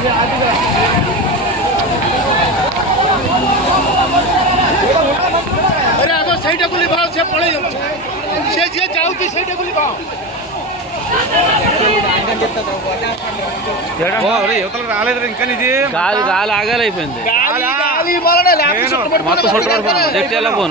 আরে আমার সেইটা গুলি ভাও সে পড়ে যাচ্ছে সে যে যাচ্ছি সেইটা গুলি ভাও ఇంకా ఇది మొత్తం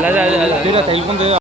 来来来，对了，等一分钟啊。